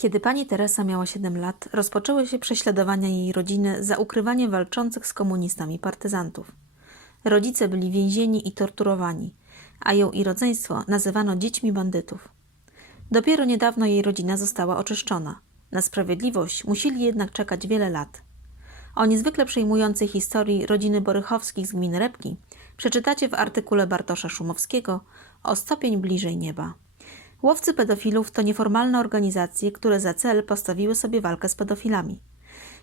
Kiedy pani Teresa miała 7 lat, rozpoczęły się prześladowania jej rodziny za ukrywanie walczących z komunistami partyzantów. Rodzice byli więzieni i torturowani, a ją i rodzeństwo nazywano dziećmi bandytów. Dopiero niedawno jej rodzina została oczyszczona. Na sprawiedliwość musieli jednak czekać wiele lat. O niezwykle przejmującej historii rodziny Borychowskich z gminy Repki przeczytacie w artykule Bartosza Szumowskiego o stopień bliżej nieba. Łowcy pedofilów to nieformalne organizacje, które za cel postawiły sobie walkę z pedofilami.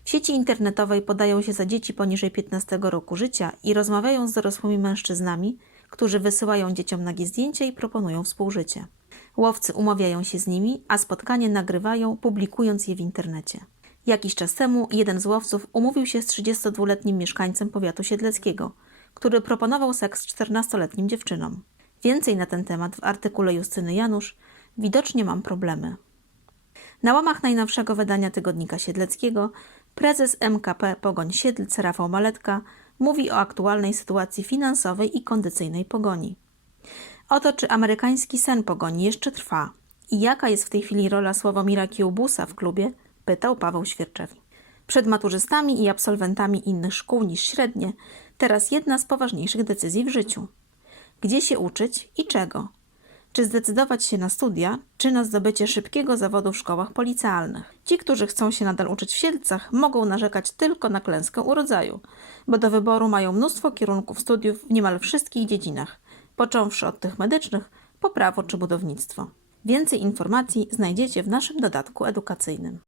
W sieci internetowej podają się za dzieci poniżej 15 roku życia i rozmawiają z dorosłymi mężczyznami, którzy wysyłają dzieciom nagie zdjęcia i proponują współżycie. Łowcy umawiają się z nimi, a spotkanie nagrywają, publikując je w internecie. Jakiś czas temu jeden z łowców umówił się z 32-letnim mieszkańcem powiatu siedleckiego, który proponował seks 14-letnim dziewczynom. Więcej na ten temat w artykule Justyny Janusz Widocznie mam problemy. Na łamach najnowszego wydania tygodnika siedleckiego prezes MKP Pogoń Siedlce Rafał Maletka mówi o aktualnej sytuacji finansowej i kondycyjnej pogoni. Oto czy amerykański sen pogoni jeszcze trwa i jaka jest w tej chwili rola Sławomira Kiełbusa w klubie, pytał Paweł Świerczewi. Przed maturzystami i absolwentami innych szkół niż średnie teraz jedna z poważniejszych decyzji w życiu. Gdzie się uczyć i czego? Czy zdecydować się na studia, czy na zdobycie szybkiego zawodu w szkołach policealnych? Ci, którzy chcą się nadal uczyć w Siedlcach, mogą narzekać tylko na klęskę urodzaju, bo do wyboru mają mnóstwo kierunków studiów w niemal wszystkich dziedzinach, począwszy od tych medycznych po prawo czy budownictwo. Więcej informacji znajdziecie w naszym dodatku edukacyjnym.